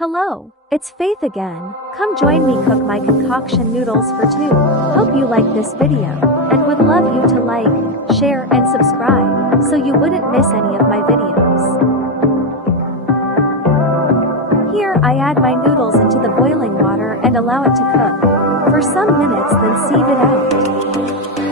Hello, it's Faith again. Come join me cook my concoction noodles for two. Hope you like this video, and would love you to like, share and subscribe, so you wouldn't miss any of my videos. Here I add my noodles into the boiling water and allow it to cook for some minutes, then sieve it out.